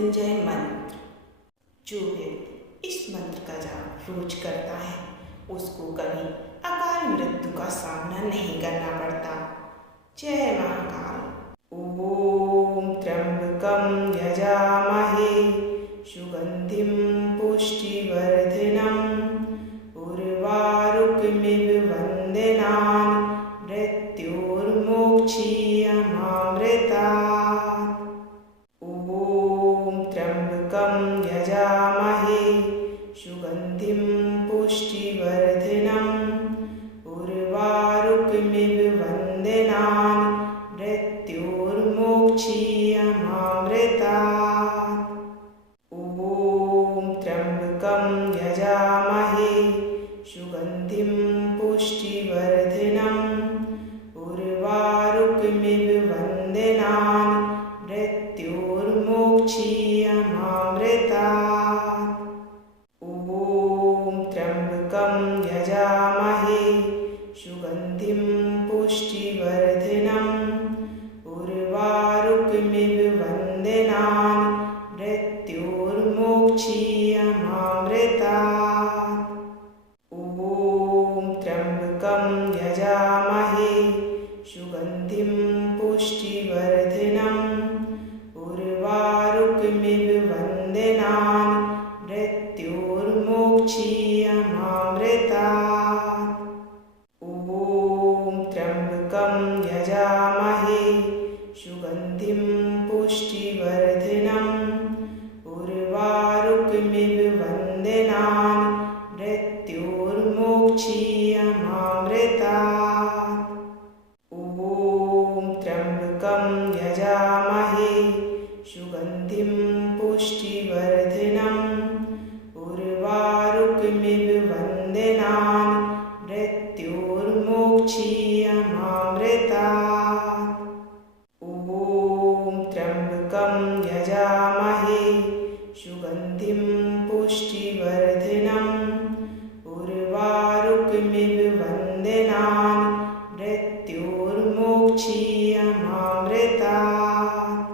महामृत्युंजय मंत्र। जो व्यक्ति इस मंत्र का जाप रोज करता है उसको कभी अकाल मृत्यु का सामना नहीं करना पड़ता। जय महाकाल। ओम त्र्यंबकं यजामहे सुगंधिं पुष्टिवर्धनम् उर्वारुकमिव वन्दनान् मृत्योर्मोक्षीयमामृतात्। ओम त्र्यंबकं यजामहे सुगंधिं पुष्टिवर्धनम् उर्वारुकमिव वन्दनान् मृत्योर्मोक्षीयमामृतात्। ओम त्र्यंबकं यजामहे सुगंधिं पुष्टिवर्धनम् उर्वारुकमिव वन्दनान् मृत्योर्मोक्षीयमामृतात्। ओम त्र्यंबकं यजामहे सुगंधिं पुष्टिवर्धनम् उर्वारुकमिव वन्दनान् मृत्योर्मोक्षीयमामृतात्। ओम त्र्यंबकं यजामहे सुगंधिं पुष्टिवर्धनम् उर्वारुकमिव वन्दनान् मृत्योर्मोक्षीयमामृतात्। ओम त्र्यंबकं यजामहे सुगंधिं पुष्टिवर्धनम् उर्वारुकमिव वन्दनान् मृत्योर्मोक्षीयमामृतात्। ओम त्र्यंबकं यजामहे सुगंधिं पुष्टिवर्धनम् उर्वारुकमिव वन्दनान् मृत्योर्मोक्षीयमामृतात्। ओम त्र्यंबकं यजामहे सुगंधिं पुष्टिवर्धनम् उर्वारुकमिव वन्दनान् मृत्योर्मोक्षीयमामृतात्।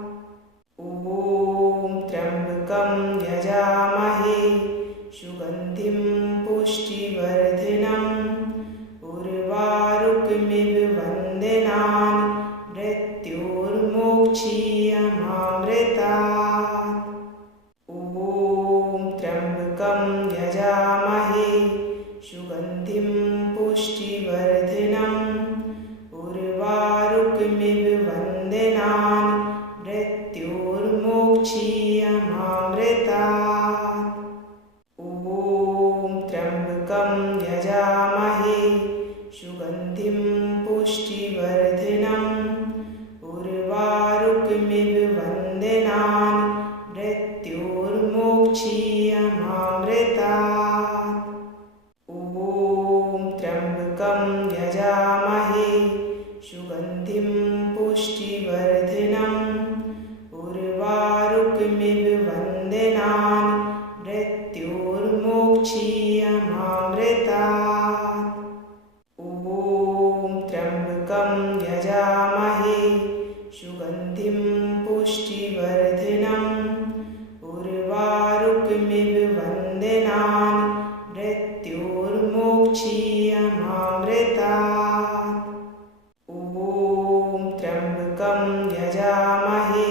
ओम त्र्यंबकं यजामहे सुगंधिं पुष्टिवर्धनम् उर्वारुकमिव वन्दनान् मृत्योर्मोक्षीयमामृतात्। ओम त्र्यंबकं यजामहे सुगंधिं पुष्टिवर्धनम् उर्वारुकमिव वन्दनान् मृत्योर्मोक्षीयमामृतात्। ओम त्र्यंबकं यजामहे सुगंधिं पुष्टिवर्धनम् उर्वारुकमिव वन्दनान् मृत्योर्मोक्षीयमामृतात्। ओम त्र्यंबकं यजामहे सुगंधिं पुष्टिवर्धनम् उर्वारुकमिव वन्दनान् मृत्योर्मोक्षीयमामृतात्। ओम त्र्यंबकं यजामहे सुगंधिं पुष्टिवर्धनम् उर्वारुकमिव वन्दनान् मृत्योर्मोक्षीयमामृतात्। ओम त्र्यंबकं यजामहे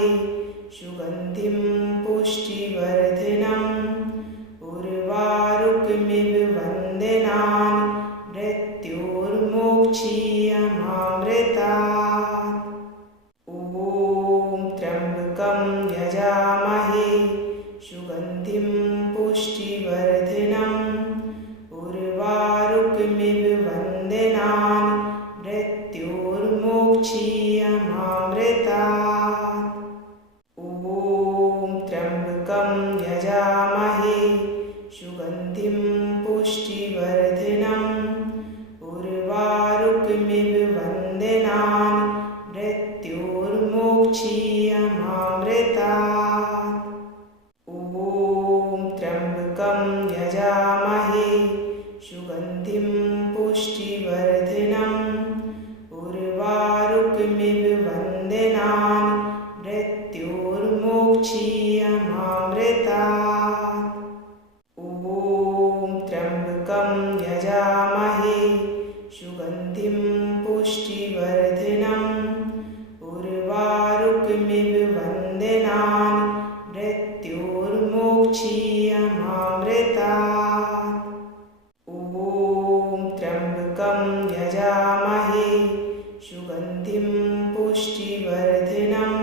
सुगंधिं पुष्टिवर्धनम् उर्वारुकमिव वन्दनान् मृत्योर्मोक्षीयमामृतात्। ओम त्र्यंबकं यजामहे सुगंधिं पुष्टिवर्धनम् उर्वारुकमिव वन्दनान् मृत्योर्मोक्षीयमामृतात्। ओम त्र्यंबकं यजामहे सुगंधिं पुष्टिवर्धनम् उर्वारुकमिव वन्दनान् मृत्योर्मोक्षीयमामृतात्। ओम त्र्यंबकं यजामहे सुगंधिं पुष्टिवर्धनम् उर्वारुकमिव वन्दनान् मृत्योर्मोक्षीयमामृतात्। वन्देनान् मृत्युर्मोक्षीयमामृतात्। ॐ त्र्यम्बकं यजामहे सुगन्धिं पुष्टिवर्धनम्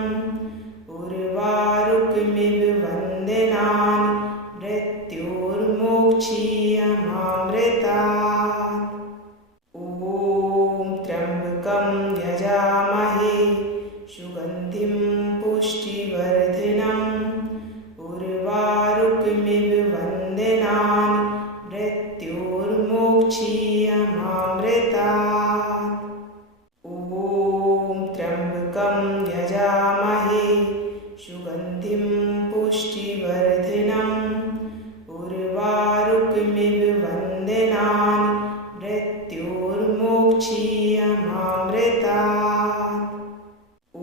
उर्वारुकमिव वन्देनान् मृत्युर्मोक्षीयमामृतात्। ॐ त्र्यम्बकं यजामहे सुगन्धिं पुष्टिवर्धनम् उर्वारुकमिव वन्देनान् मृत्युर्मोक्षीयमामृतात्। ॐ त्र्यम्बकं यजामहे सुगन्धिं पुष्टिवर्धनम् उर्वारुकमिव वन्देनान् मृत्युर्मोक्षीयमामृतात्। ॐ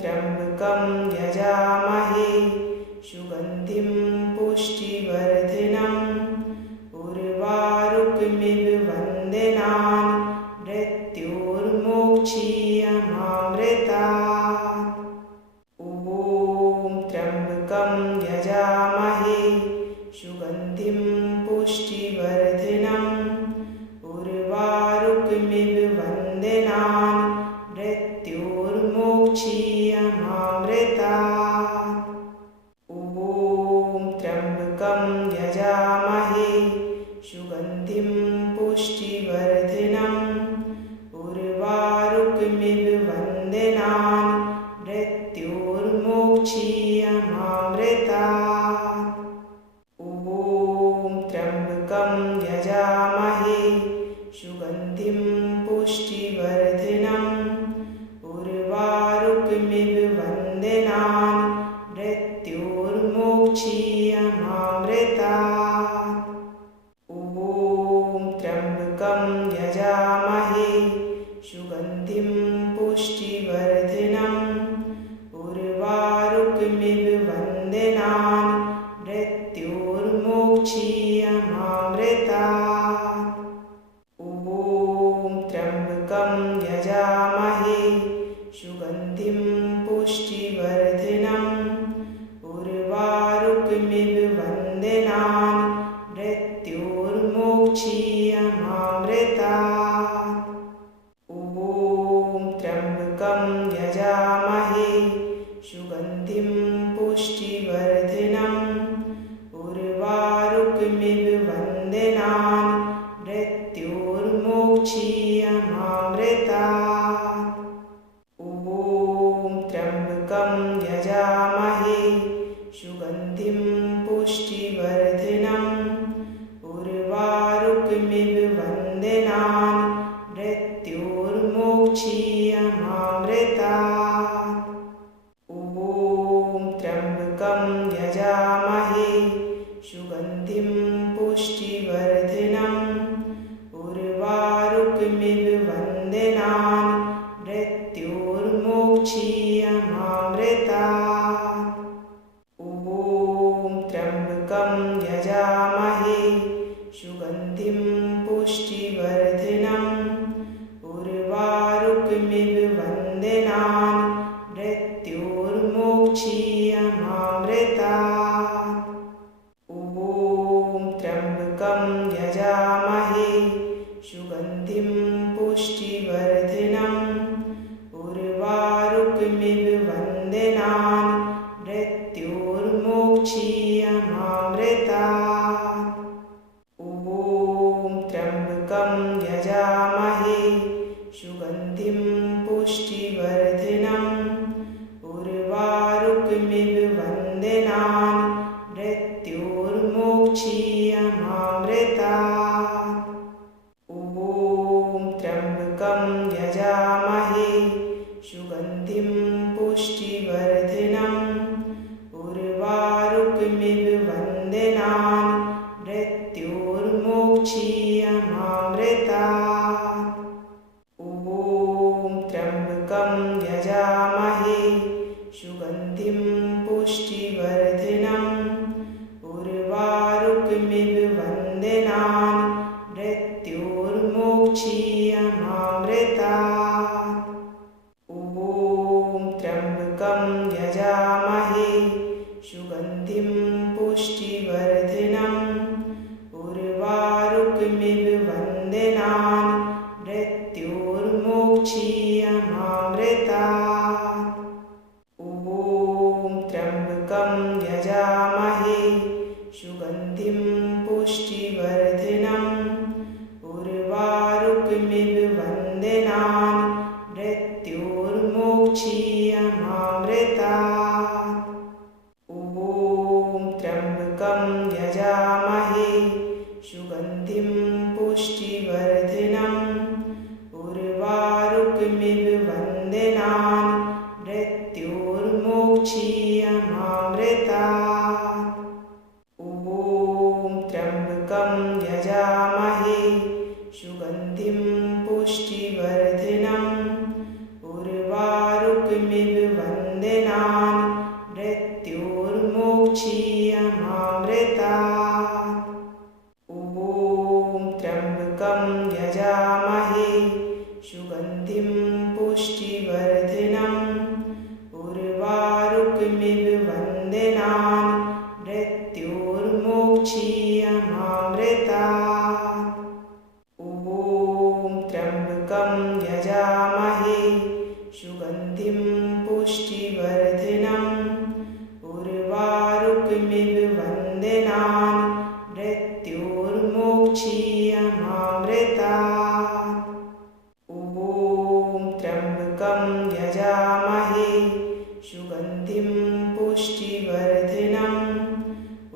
त्र्यम्बकं यजामहे सुगन्धिं पुष्टिवर्धनम् उर्वारुकमिव वन्देनान् मृत्युर्मोक्षीयमामृतात्। ॐ त्र्यम्बकं यजामहे सुगन्धिं पुष्टिवर्धनम् उर्वारुकमिव वन्देनान् मृत्युर्मोक्षीयमामृतात्। ॐ त्र्यम्बकं यजामहे सुगन्धिं पुष्टिवर्धनम् उर्वारुकमिव वन्देनान् मृत्युर्मोक्षीयमामृतात्। ॐ त्र्यम्बकं यजामहे सुगन्धिं पुष्टिवर्धनम् उर्वारुकमिव वन्देनान् मृत्युर्मोक्षीयमामृतात्। ॐ त्र्यम्बकं यजामहे सुगन्धिं पुष्टिवर्धनम् उर्वारुकमिव वन्देनान् मृत्युर्मोक्षीयमामृतात्। ॐ त्र्यम्बकं यजामहे सुगन्धिं पुष्टिवर्धनम् उर्वारुकमिव वन्देनान् मृत्युर्मोक्षीयमामृतात्। ॐ त्र्यम्बकं यजामहे सुगन्धिं पुष्टिवर्धनम् उर्वारुकमिव वन्देनान् मृत्युर्मोक्षीयमामृतात्। ॐ त्र्यम्बकं यजामहे सुगन्धिं पुष्टिवर्धनम् उर्वारुकमिव वन्देनान् मृत्युर्मोक्षीयमामृतात्। ॐ त्र्यम्बकं यजामहे सुगन्धिं पुष्टिवर्धनम् उर्वारुकमिव वन्देनान् मृत्युर्मोक्षीयमामृतात्। ॐ त्र्यम्बकं यजामहे सुगन्धिं पुष्टिवर्धनम् उर्वारुकमिव वन्देनान् मृत्युर्मोक्षीयमामृतात्। ॐ त्र्यम्बकं यजामहे सुगन्धिं पुष्टिवर्धनम् उर्वारुकमिव वन्देनान् मृत्युर्मोक्षीयमामृतात्। ॐ त्र्यम्बकं यजामहे सुगन्धिं पुष्टिवर्धनम् उर्वारुकमिव वन्देनान् मृत्युर्मोक्षीयमामृतात्। ॐ त्र्यम्बकं यजामहे सुगन्धिं पुष्टिवर्धनम् उर्वारुकमिव वन्देनान् मृत्युर्मोक्षीयमामृतात्। ॐ त्र्यम्बकं यजामहे सुगन्धिं पुष्टिवर्धनम् उर्वारुकमिव वन्देनान् मृत्युर्मोक्षीयमामृतात्। ॐ त्र्यम्बकं यजामहे सुगन्धिं पुष्टिवर्धनम् उर्वारुकमिव वन्दनानि मृत्योर्मोक्षीयमामृतात्। ॐ त्र्यम्बकं यजामहे सुगन्धिं पुष्टिवर्धनम् उर्वारुकमिव वन्दनानि मृत्योर्मोक्षीयमामृतात्। ॐ त्र्यम्बकं यजामहे सुगन्धिं पुष्टिवर्धनम् उर्वारुकमिव वन्दनानि मृत्योर्मोक्षीयमामृतात्। ॐ त्र्यम्बकं यजामहे सुगन्धिं पुष्टिवर्धनम् उर्वारुकमिव वन्दनानि मृत्योर्मोक्षीयमामृतात्। ॐ त्र्यम्बकं यजामहे सुगन्धिं पुष्टिवर्धनम् उर्वारुकमिव वन्दनानि मृत्योर्मोक्षीयमामृतात्। ॐ त्र्यम्बकं यजामहे सुगन्धिं पुष्टिवर्धनम् उर्वारुकमिव वन्दनानि मृत्योर्मोक्षीयमामृतात्। ॐ त्र्यम्बकं यजामहे सुगन्धिं पुष्टिवर्धनम्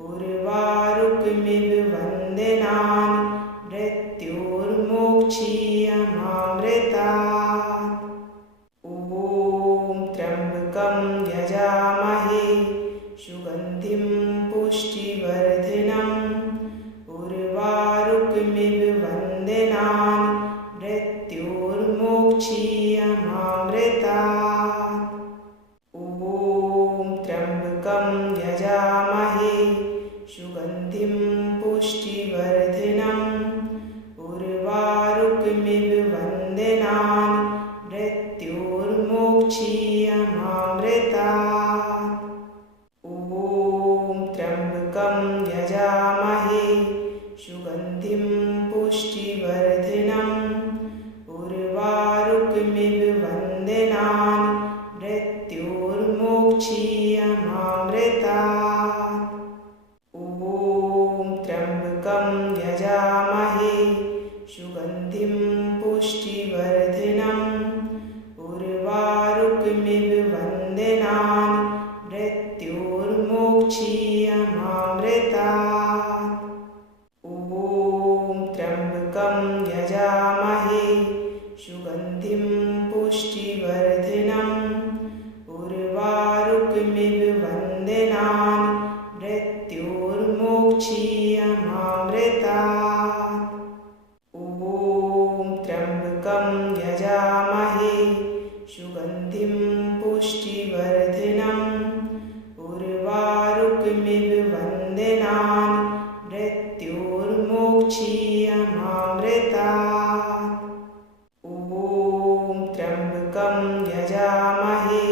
उर्वारुकमिव वन्दनानि मृत्योर्मोक्षीयमामृतात्। ॐ त्र्यम्बकं यजामहे सुगन्धिं पुष्टिवर्धनम् उर्वारुकमिव वन्दनानि मृत्योर्मोक्षीयमामृतात्। ॐ त्र्यम्बकं यजामहे सुगन्धिं पुष्टिवर्धनम् उर्वारुकमिव वन्दनानि मृत्योर्मोक्षीयमामृतात्। ॐ त्र्यम्बकं यजामहे सुगन्धिं पुष्टिवर्धनम् उर्वारुकमिव वन्दनानि मृत्योर्मोक्षीयमामृतात्। ॐ त्र्यम्बकं यजामहे सुगन्धिं पुष्टिवर्धनम् उर्वारुकमिव वन्दनानि मृत्योर्मोक्षीयमामृतात्। ॐ त्र्यम्बकं यजामहे सुगन्धिं पुष्टिवर्धनम् उर्वारुकमिव वन्दनानि मृत्योर्मोक्षीयमामृतात्। ॐ त्र्यम्बकं यजामहे सुगन्धिं पुष्टिवर्धनम् उर्वारुकमिव वन्दनानि मृत्योर्मोक्षीयमामृतात्। ॐ त्र्यम्बकं यजामहे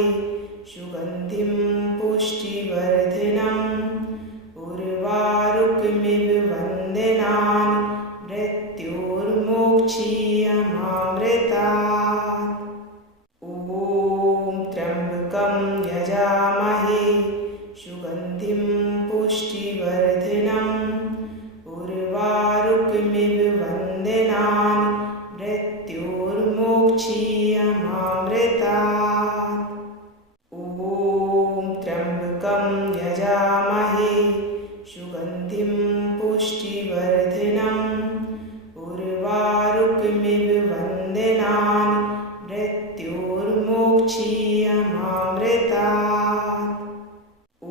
सुगन्धिं पुष्टिवर्धनम् उर्वारुकमिव वन्दनानि मृत्योर्मोक्षीयमामृतात्। ॐ त्र्यम्बकं यजामहे सुगन्धिं पुष्टिवर्धनम् उर्वारुकमिव वन्दनानि मृत्योर्मोक्षीयमामृतात्। ॐ त्र्यम्बकं यजामहे सुगन्धिं पुष्टिवर्धनम् उर्वारुकमिव वन्दनानि मृत्योर्मोक्षीयमामृतात्। ॐ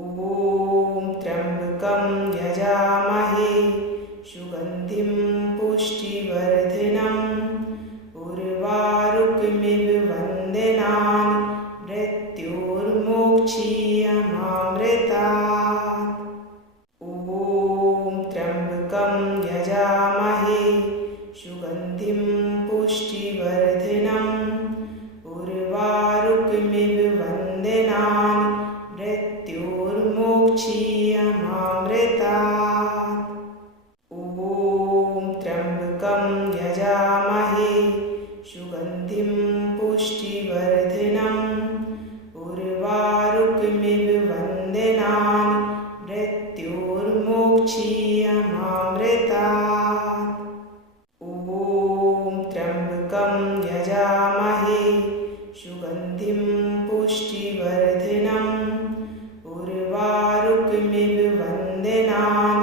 त्र्यम्बकं यजामहे सुगन्धिं पुष्टिवर्धनम् उर्वारुकमिव वन्दनानि मृत्योर्मोक्षीयमामृतात्। ॐ त्र्यम्बकं यजामहे सुगन्धिं पुष्टिवर्धनम् उर्वारुकमिव वन्दनानि उर्वारुकमिव वन्देनान् मृत्युर्मोक्षीयमामृतात्। ॐ त्र्यम्बकं यजामहे सुगन्धिं पुष्टिवर्धनम् उर्वारुकमिव वन्देनान्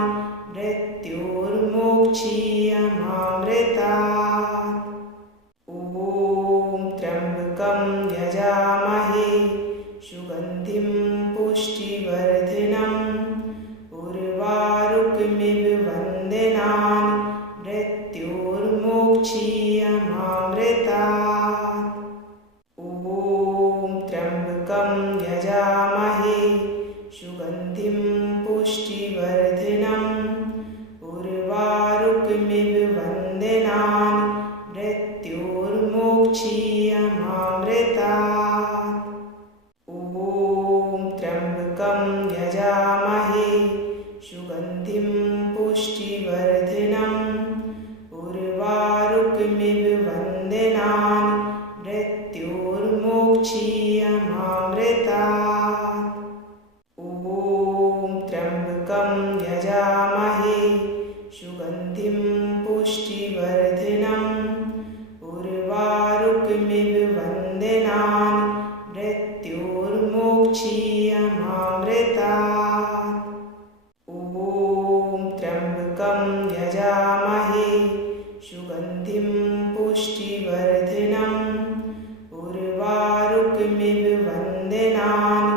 मृत्युर्मोक्षीयमामृतात्। ॐ त्र्यम्बकं यजामहे सुगन्धिं पुष्टिवर्धनम् उर्वारुकमिव वन्देनान् मृत्युर्मोक्षीयमामृतात्। ॐ त्र्यम्बकं यजामहे सुगन्धिं पुष्टिवर्धनम् उर्वारुकमिव वन्देनान् मृत्युर्मोक्षीयमामृतात्। ॐ त्र्यम्बकं यजामहे सुगन्धिं पुष्टिवर्धनम् उर्वारुकमिव वन्देनान् मृत्युर्मोक्षीयमामृतात्। ॐ त्र्यम्बकं यजामहे सुगन्धिं पुष्टिवर्धनम् उर्वारुकमिव वन्देनान् मृत्युर्मोक्षीयमामृतात्। ॐ त्र्यम्बकं यजामहे सुगन्धिं पुष्टिवर्धनम् उर्वारुकमिव वन्देनान्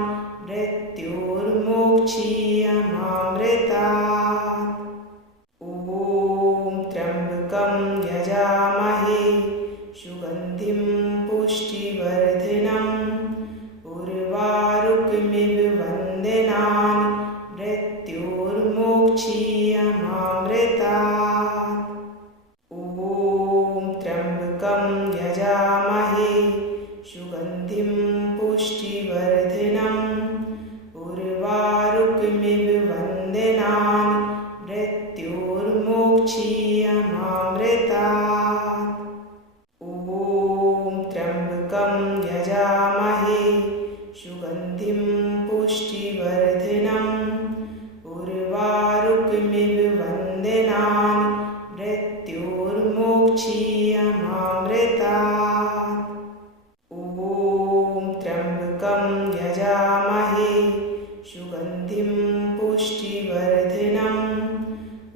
मृत्युर्मोक्षीयमामृतात्। ॐ त्र्यम्बकं यजामहे सुगन्धिं पुष्टिवर्धनम् उर्वारुकमिव वन्देनान् मृत्युर्मोक्षीयमामृतात्। ॐ त्र्यम्बकं यजामहे सुगन्धिं पुष्टिवर्धनम् उर्वारुकमिव वन्देनान् मृत्युर्मोक्षीयमामृतात्। ॐ त्र्यम्बकं यजामहे सुगन्धिं पुष्टिवर्धनम् उर्वारुकमिव वन्देनान् मृत्युर्मोक्षीयमामृतात्। ॐ त्र्यम्बकं यजामहे सुगन्धिं पुष्टिवर्धनम्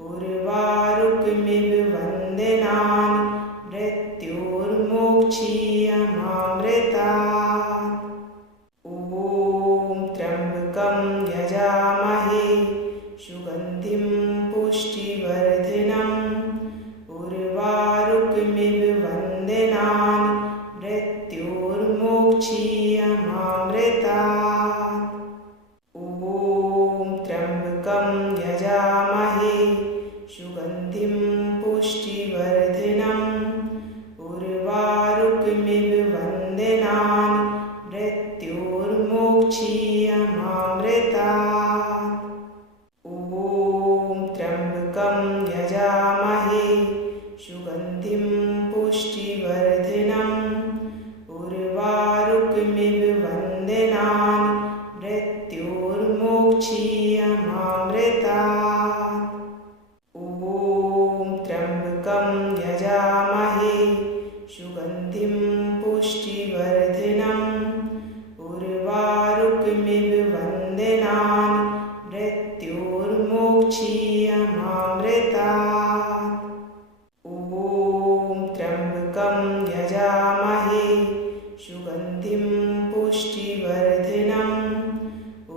उर्वारुकमिव वन्देनान् मृत्युर्मोक्षीयमामृतात्। ॐ त्र्यम्बकं यजामहे सुगन्धिं पुष्टिवर्धनम् उर्वारुकमिव वन्देनान् मृत्युर्मोक्षीयमामृतात्। ॐ त्र्यम्बकं यजामहे सुगन्धिं पुष्टिवर्धनम् उर्वारुकमिव वन्देनान् मृत्युर्मोक्षीयमामृतात्। ॐ त्र्यम्बकं यजामहे सुगन्धिं पुष्टिवर्धनम् उर्वारुकमिव वन्देनान् मृत्युर्मोक्षीयमामृतात्। ॐ त्र्यम्बकं यजामहे सुगन्धिं पुष्टिवर्धनम् उर्वारुकमिव वन्देनान् मृत्युर्मोक्षीयमामृतात्। ॐ त्र्यम्बकं यजामहे सुगन्धिं पुष्टिवर्धनम्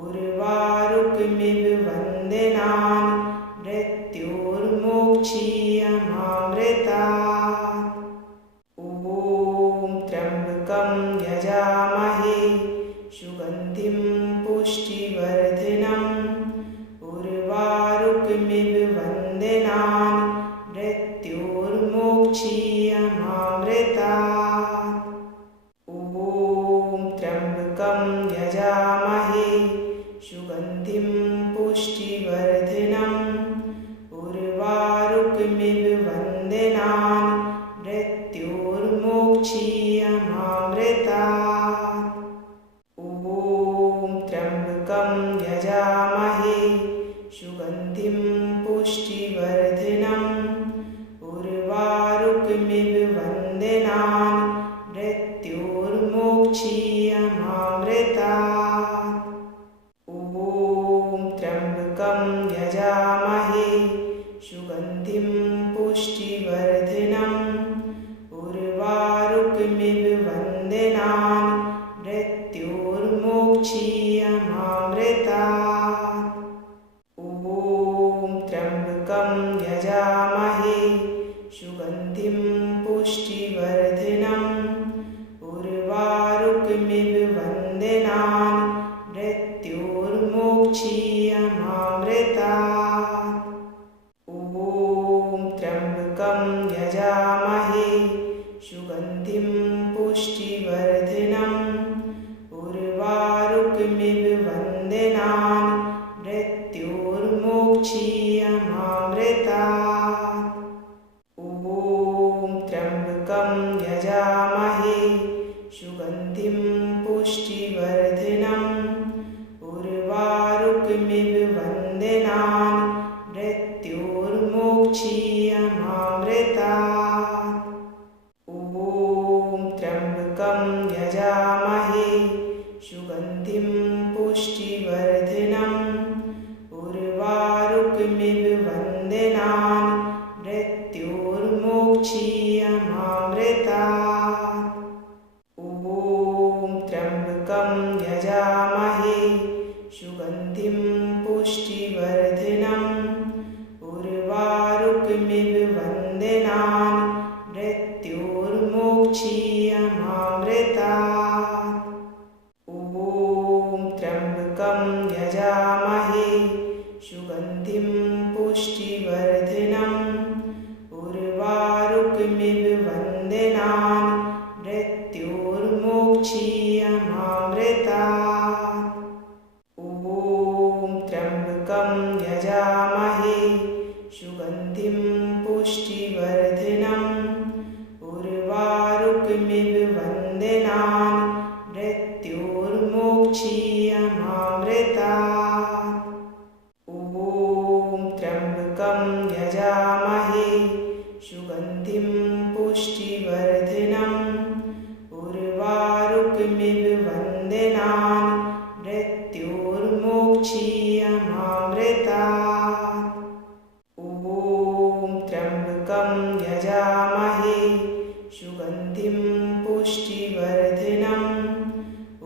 उर्वारुकमिव वन्देनान् मृत्युर्मोक्षीयमामृतात्। ॐ त्र्यम्बकं यजामहे सुगन्धिं पुष्टिवर्धनम् उर्वारुकमिव त्र्यम्बकं यजामहे सुगन्धिं पुष्टिवर्धनम् उर्वारुकमिव वन्दनान् मृत्योर्मोक्षीयमामृतात्। ॐ त्र्यम्बकं यजामहे सुगन्धिं पुष्टिवर्धनम् उर्वारुकमिव वन्दनान् मृत्योर्मोक्षीयमामृतात्। ॐ त्र्यम्बकं यजामहे सुगन्धिं पुष्टिवर्धनम् उर्वारुकमिव वन्दनान् मृत्योर्मोक्षीयमामृतात्। ॐ त्र्यम्बकं यजामहे सुगन्धिं पुष्टिवर्धनम् उर्वारुकमिव वन्दनान् मृत्योर्मोक्षीयमामृतात्। ॐ त्र्यम्बकं यजामहे सुगन्धिं पुष्टिवर्धनम् उर्वारुकमिव वन्दनान् मृत्योर्मोक्षीयमामृतात्। ॐ त्र्यम्बकं यजामहे सुगन्धिं पुष्टिवर्धनम् उर्वारुकमिव वन्दनान् मृत्योर्मोक्षीयमामृतात्। ॐ त्र्यम्बकं यजामहे सुगन्धिं पुष्टिवर्धनम् उर्वारुकमिव वन्दनान् मृत्योर्मोक्षीयमामृतात्। ॐ त्र्यम्बकं यजामहे सुगन्धिं पुष्टिवर्धनम् उर्वारुकमिव वन्दनान् मृत्योर्मोक्षीयमामृतात्। ॐ त्र्यम्बकं यजामहे सुगन्धिं पुष्टिवर्धनम् उर्वारुकमिव वन्दनान् मृत्योर्मोक्षीयमामृतात्। ॐ त्र्यम्बकं यजामहे सुगन्धिं पुष्टिवर्धनम् उर्वारुकमिव वन्दनान् मृत्योर्मोक्षीयमामृतात्। ॐ त्र्यम्बकं यजामहे सुगन्धिं पुष्टिवर्धनम्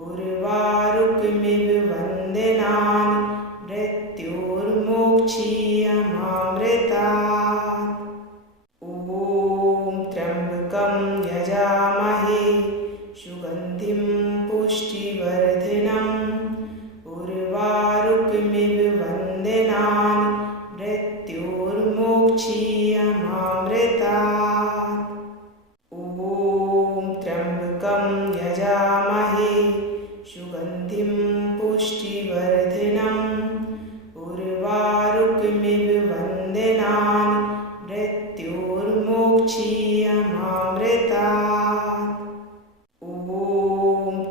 उर्वारुकमिव वन्दनान् मृत्योर्मोक्षीयमामृतात्। ॐ त्र्यम्बकं यजामहे सुगन्धिं पुष्टिवर्धनम् उर्वारुकमिव वन्दनान् मृत्योर्मोक्षीयमामृतात्। ॐ त्र्यम्बकं यजामहे सुगन्धिं पुष्टिवर्धनम् उर्वारुकमिव वन्दनान् मृत्योर्मोक्षीयमामृतात्। ॐ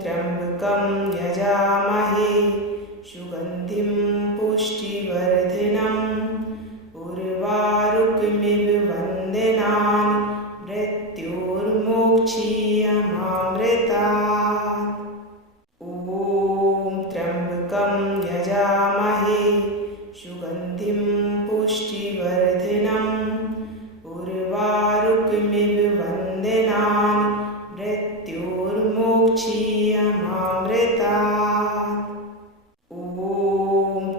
त्र्यम्बकं यजामहे सुगन्धिं पुष्टिवर्धनम् उर्वारुकमिव वन्दनान् मृत्योर्मोक्षीयमामृतात्। ॐ त्र्यम्बकं यजामहे सुगन्धिं पुष्टिवर्धनम् उर्वारुकमिव वन्दनान् मृत्योर्मोक्षीयमामृतात्। ॐ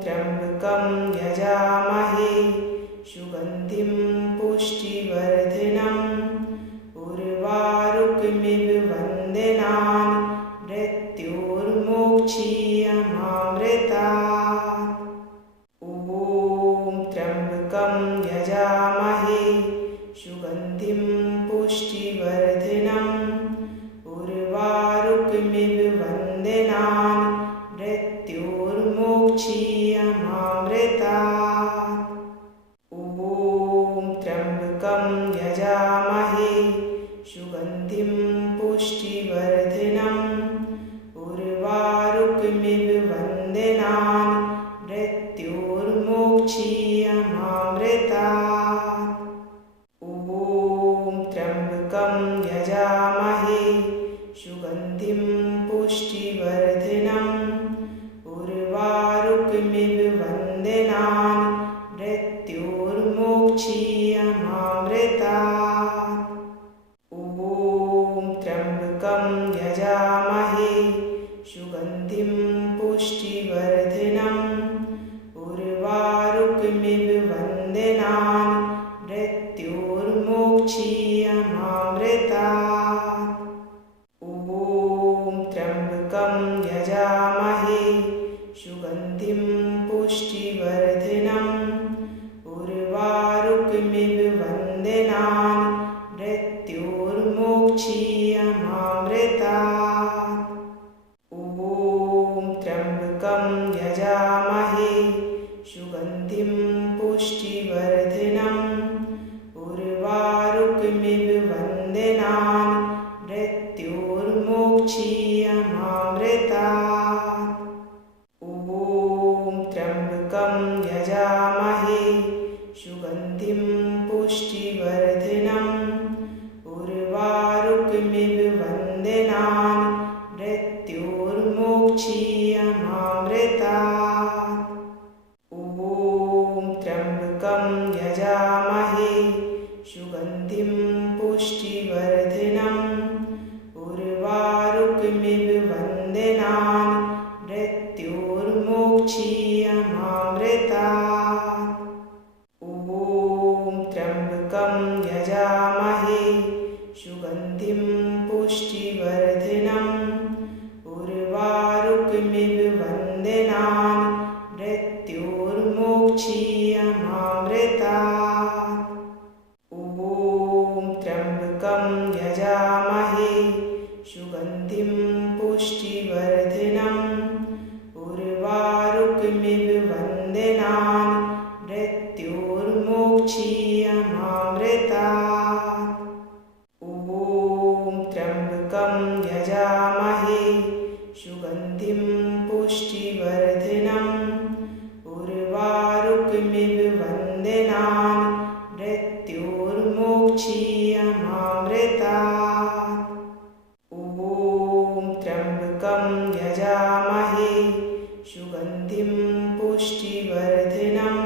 त्र्यम्बकं यजामहे सुगन्धिं पुष्टिवर्धनम् उर्वारुकमिव वन्दनान् मृत्योर्मोक्षीयमामृतात्। ॐ त्र्यम्बकं यजामहे सुगन्धिं पुष्टिवर्धनम् उर्वारुकमिव वन्दनान् मृत्योर्मोक्षीयमामृतात्। ॐ त्र्यम्बकं यजामहे सुगन्धिं पुष्टिवर्धनम् उर्वारुकमिव वन्दनान् उर्वारुकमिव वन्दनानि मृत्युर्मोक्षीयमामृतात्। ॐ त्र्यम्बकं यजामहे सुगन्धिं पुष्टिवर्धनम् उर्वारुकमिव वन्दनानि मृत्युर्मोक्षीयमामृतात्। ॐ त्र्यम्बकं यजामहे सुगन्धिं पुष्टिवर्धनम् उर्वारुकमिव वन्दनानि मृत्युर्मोक्षीयमामृतात्। ॐ त्र्यम्बकं यजामहे सुगन्धिं पुष्टिवर्धनम् उर्वारुकमिव वन्दनानि मृत्युर्मोक्षीयमामृतात्। ॐ त्र्यम्बकं यजामहे सुगन्धिं पुष्टिवर्धनम् उर्वारुकमिव वन्दनानि मृत्युर्मोक्षीयमामृतात्। ॐ त्र्यम्बकं यजामहे सुगन्धिं पुष्टिवर्धनम् उर्वारुकमिव वन्दनानि मृत्युर्मोक्षीयमामृतात्। ॐ त्र्यम्बकं यजामहे सुगन्धिं पुष्टिवर्धनम् उर्वारुकमिव वन्दनानि मृत्युर्मोक्षीयमामृतात्। ॐ त्र्यम्बकं यजामहे सुगन्धिं पुष्टिवर्धनम् उर्वारुकमिव वन्दनानि मृत्युर्मोक्षीयमामृतात्। ॐ त्र्यम्बकं यजामहे सुगन्धिं पुष्टिवर्धनम् उर्वारुकमिव वन्दनानि मृत्युर्मोक्षीयमामृतात्। ॐ त्र्यम्बकं यजामहे सुगन्धिं पुष्टिवर्धनम्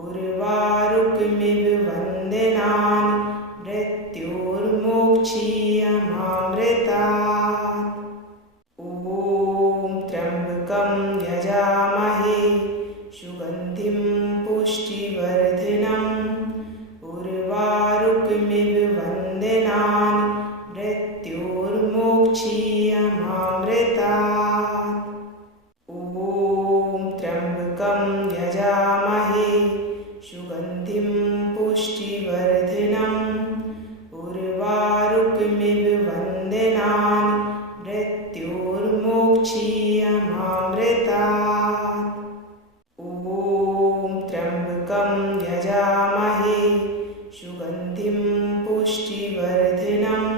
उर्वारुकमिव वन्दनानि मृत्युर्मोक्षीयमामृतात्। ॐ त्र्यम्बकं यजामहे सुगन्धिं पुष्टिवर्धनम् उर्वारुकमिव वन्दनानि मृत्युर्मोक्षीयमामृतात्। ॐ त्र्यम्बकं यजामहे सुगन्धिं पुष्टिवर्धनम् उर्वारुकमिव वन्दनानि मृत्युर्मोक्षीयमामृतात्। ॐ त्र्यम्बकं यजामहे सुगन्धिं पुष्टिवर्धनम्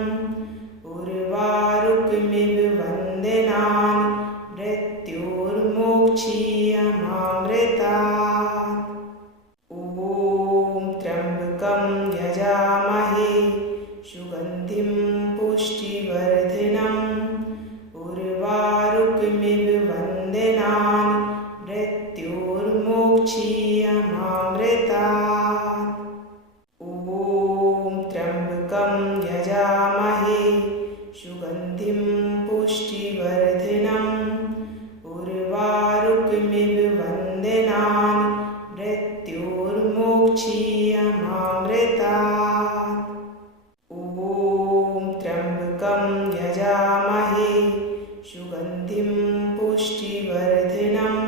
उर्वारुकमिव वन्दनानि मृत्युर्मोक्षीयमामृतात्। ॐ त्र्यम्बकं यजामहे सुगन्धिं पुष्टिवर्धनम् उर्वारुकमिव वन्दनानि मृत्युर्मोक्षीयमामृतात्। ॐ त्र्यम्बकं यजामहे सुगन्धिं पुष्टिवर्धनम् उर्वारुकमिव वन्दनानि मृत्युर्मोक्षीयमामृतात्। ॐ त्र्यम्बकं यजामहे सुगन्धिं पुष्टिवर्धनम्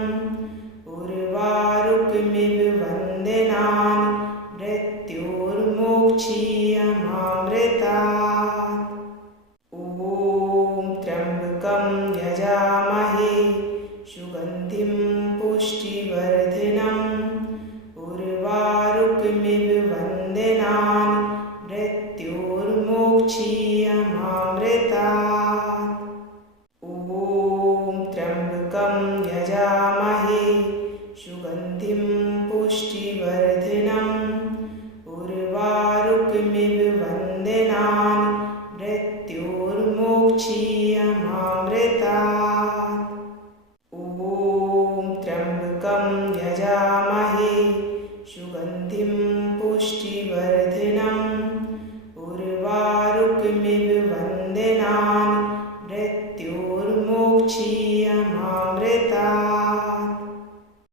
उर्वारुकमिव वन्दनानि मृत्युर्मोक्षीयमामृतात्। ॐ त्र्यम्बकं यजामहे सुगन्धिं पुष्टिवर्धनम् उर्वारुकमिव वन्दनानि मृत्युर्मोक्षीयमामृतात्। ॐ त्र्यम्बकं यजामहे सुगन्धिं पुष्टिवर्धनम् उर्वारुकमिव वन्दनानि मृत्युर्मोक्षीयमामृतात्। ॐ त्र्यम्बकं उर्वारुकं